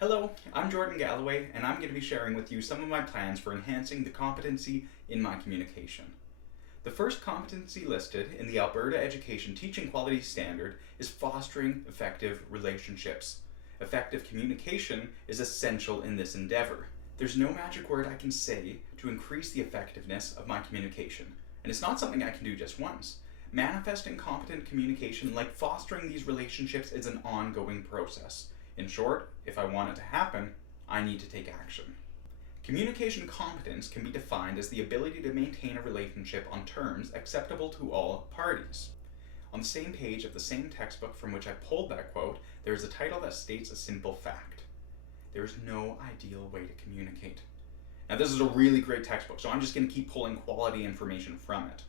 Hello, I'm Jordan Galloway, and I'm going to be sharing with you some of my plans for enhancing the competency in my communication. The first competency listed in the Alberta Education Teaching Quality Standard is fostering effective relationships. Effective communication is essential in this endeavor. There's no magic word I can say to increase the effectiveness of my communication, and it's not something I can do just once. Manifesting competent communication, like fostering these relationships, is an ongoing process. In short, if I want it to happen, I need to take action. Communication competence can be defined as the ability to maintain a relationship on terms acceptable to all parties. On the same page of the same textbook from which I pulled that quote, there is a title that states a simple fact. There is no ideal way to communicate. Now, this is a really great textbook, so I'm just going to keep pulling quality information from it.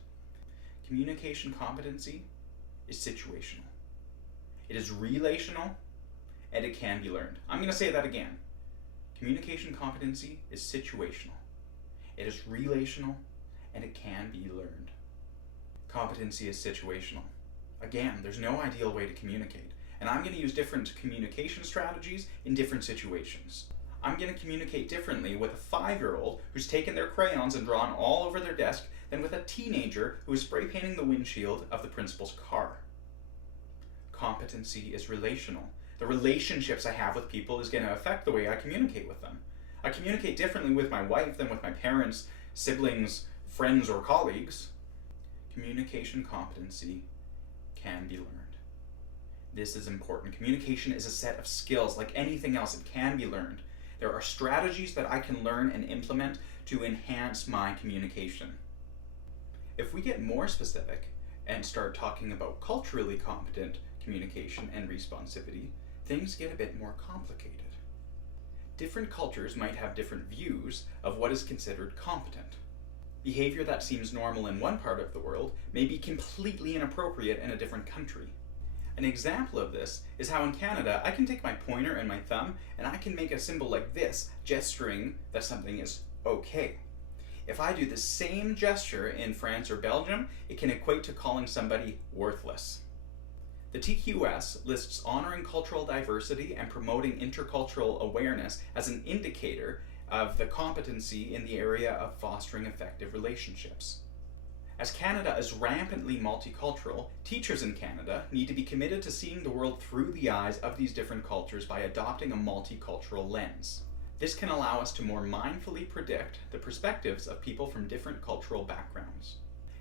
Communication competency is situational. It is relational, and it can be learned. I'm going to say that again. Communication competency is situational. It is relational, and it can be learned. Competency is situational. Again, there's no ideal way to communicate, and I'm going to use different communication strategies in different situations. I'm going to communicate differently with a 5-year-old who's taken their crayons and drawn all over their desk than with a teenager who is spray painting the windshield of the principal's car. Competency is relational. The relationships I have with people is going to affect the way I communicate with them. I communicate differently with my wife than with my parents, siblings, friends, or colleagues. Communication competency can be learned. This is important. Communication is a set of skills. Like anything else, it can be learned. There are strategies that I can learn and implement to enhance my communication. If we get more specific and start talking about culturally competent communication and responsivity, things get a bit more complicated. Different cultures might have different views of what is considered competent. Behavior that seems normal in one part of the world may be completely inappropriate in a different country. An example of this is how in Canada I can take my pointer and my thumb and I can make a symbol like this, gesturing that something is okay. If I do the same gesture in France or Belgium, it can equate to calling somebody worthless. The TQS lists honoring cultural diversity and promoting intercultural awareness as an indicator of the competency in the area of fostering effective relationships. As Canada is rampantly multicultural, teachers in Canada need to be committed to seeing the world through the eyes of these different cultures by adopting a multicultural lens. This can allow us to more mindfully predict the perspectives of people from different cultural backgrounds.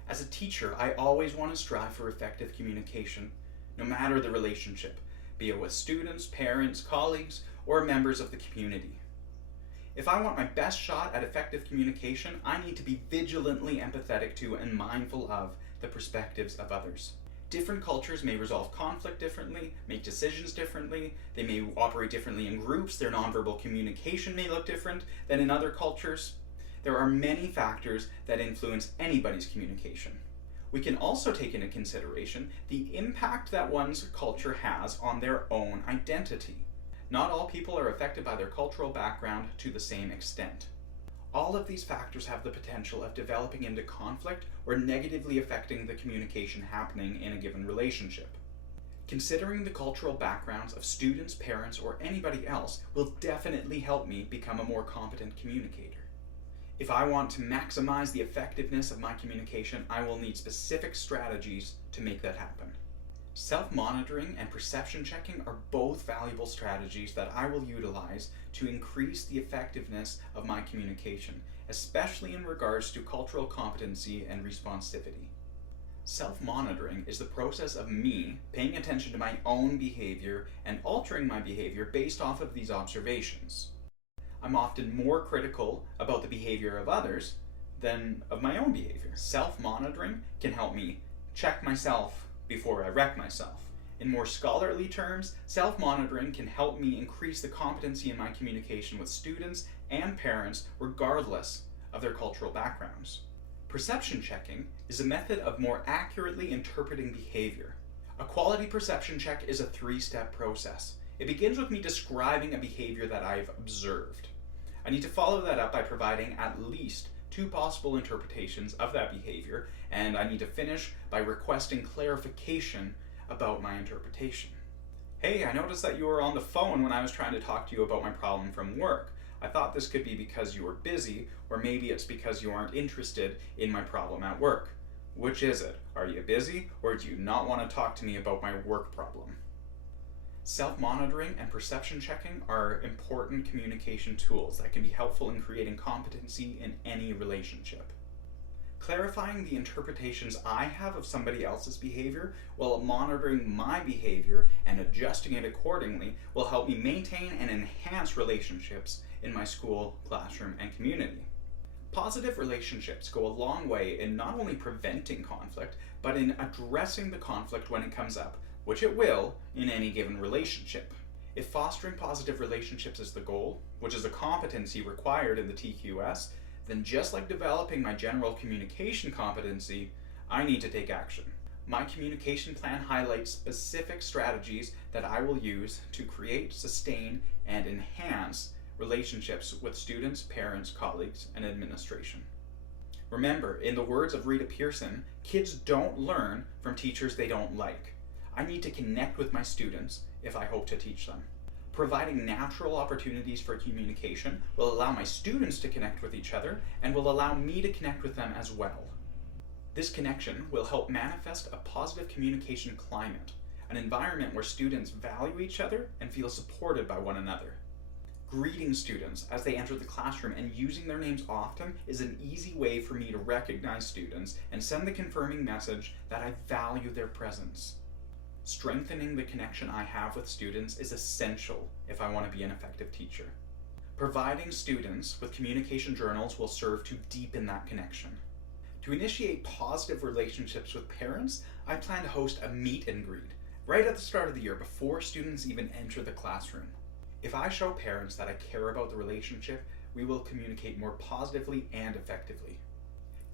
As a teacher, I always want to strive for effective communication, no matter the relationship, be it with students, parents, colleagues, or members of the community. If I want my best shot at effective communication, I need to be vigilantly empathetic to and mindful of the perspectives of others. Different cultures may resolve conflict differently, make decisions differently, they may operate differently in groups, their nonverbal communication may look different than in other cultures. There are many factors that influence anybody's communication. We can also take into consideration the impact that one's culture has on their own identity. Not all people are affected by their cultural background to the same extent. All of these factors have the potential of developing into conflict or negatively affecting the communication happening in a given relationship. Considering the cultural backgrounds of students, parents, or anybody else will definitely help me become a more competent communicator. If I want to maximize the effectiveness of my communication, I will need specific strategies to make that happen. Self-monitoring and perception checking are both valuable strategies that I will utilize to increase the effectiveness of my communication, especially in regards to cultural competency and responsivity. Self-monitoring is the process of me paying attention to my own behavior and altering my behavior based off of these observations. I'm often more critical about the behavior of others than of my own behavior. Self-monitoring can help me check myself before I wreck myself. In more scholarly terms, self-monitoring can help me increase the competency in my communication with students and parents regardless of their cultural backgrounds. Perception checking is a method of more accurately interpreting behavior. A quality perception check is a 3-step process. It begins with me describing a behavior that I've observed. I need to follow that up by providing at least 2 possible interpretations of that behavior, and I need to finish by requesting clarification about my interpretation. Hey, I noticed that you were on the phone when I was trying to talk to you about my problem from work. I thought this could be because you were busy, or maybe it's because you aren't interested in my problem at work. Which is it? Are you busy, or do you not want to talk to me about my work problem? Self-monitoring and perception checking are important communication tools that can be helpful in creating competency in any relationship. Clarifying the interpretations I have of somebody else's behavior while monitoring my behavior and adjusting it accordingly will help me maintain and enhance relationships in my school, classroom, and community. Positive relationships go a long way in not only preventing conflict, but in addressing the conflict when it comes up, which it will in any given relationship. If fostering positive relationships is the goal, which is a competency required in the TQS, then just like developing my general communication competency, I need to take action. My communication plan highlights specific strategies that I will use to create, sustain, and enhance relationships with students, parents, colleagues, and administration. Remember, in the words of Rita Pearson, kids don't learn from teachers they don't like. I need to connect with my students if I hope to teach them. Providing natural opportunities for communication will allow my students to connect with each other and will allow me to connect with them as well. This connection will help manifest a positive communication climate, an environment where students value each other and feel supported by one another. Greeting students as they enter the classroom and using their names often is an easy way for me to recognize students and send the confirming message that I value their presence. Strengthening the connection I have with students is essential if I want to be an effective teacher. Providing students with communication journals will serve to deepen that connection. To initiate positive relationships with parents, I plan to host a meet and greet right at the start of the year before students even enter the classroom. If I show parents that I care about the relationship, we will communicate more positively and effectively.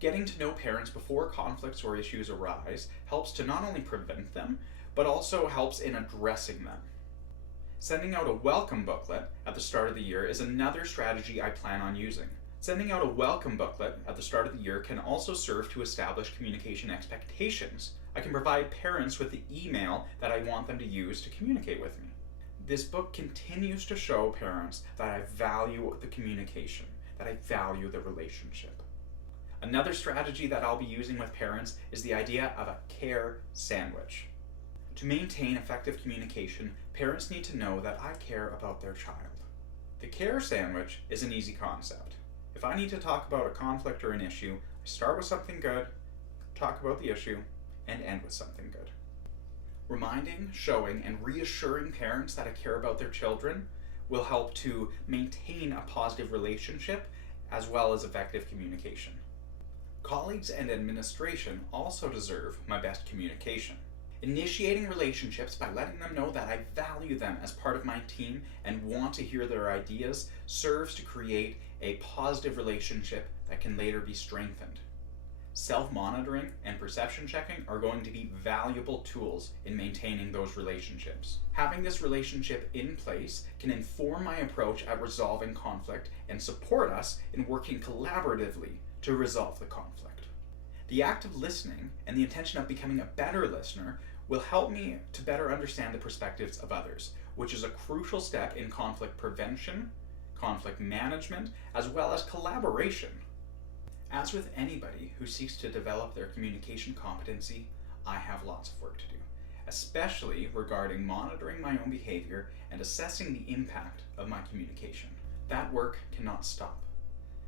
Getting to know parents before conflicts or issues arise helps to not only prevent them, but also helps in addressing them. Sending out a welcome booklet at the start of the year is another strategy I plan on using. Sending out a welcome booklet at the start of the year can also serve to establish communication expectations. I can provide parents with the email that I want them to use to communicate with me. This book continues to show parents that I value the communication, that I value the relationship. Another strategy that I'll be using with parents is the idea of a care sandwich. To maintain effective communication, parents need to know that I care about their child. The care sandwich is an easy concept. If I need to talk about a conflict or an issue, I start with something good, talk about the issue, and end with something good. Reminding, showing, and reassuring parents that I care about their children will help to maintain a positive relationship as well as effective communication. Colleagues and administration also deserve my best communication. Initiating relationships by letting them know that I value them as part of my team and want to hear their ideas serves to create a positive relationship that can later be strengthened. Self-monitoring and perception checking are going to be valuable tools in maintaining those relationships. Having this relationship in place can inform my approach at resolving conflict and support us in working collaboratively to resolve the conflict. The act of listening and the intention of becoming a better listener will help me to better understand the perspectives of others, which is a crucial step in conflict prevention, conflict management, as well as collaboration. As with anybody who seeks to develop their communication competency, I have lots of work to do, especially regarding monitoring my own behavior and assessing the impact of my communication. That work cannot stop.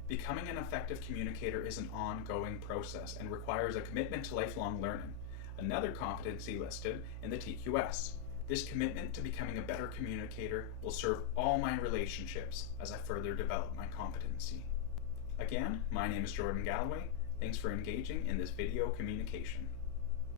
Becoming an effective communicator is an ongoing process and requires a commitment to lifelong learning, another competency listed in the TQS. This commitment to becoming a better communicator will serve all my relationships as I further develop my competency. Again, my name is Jordan Galloway. Thanks for engaging in this video communication.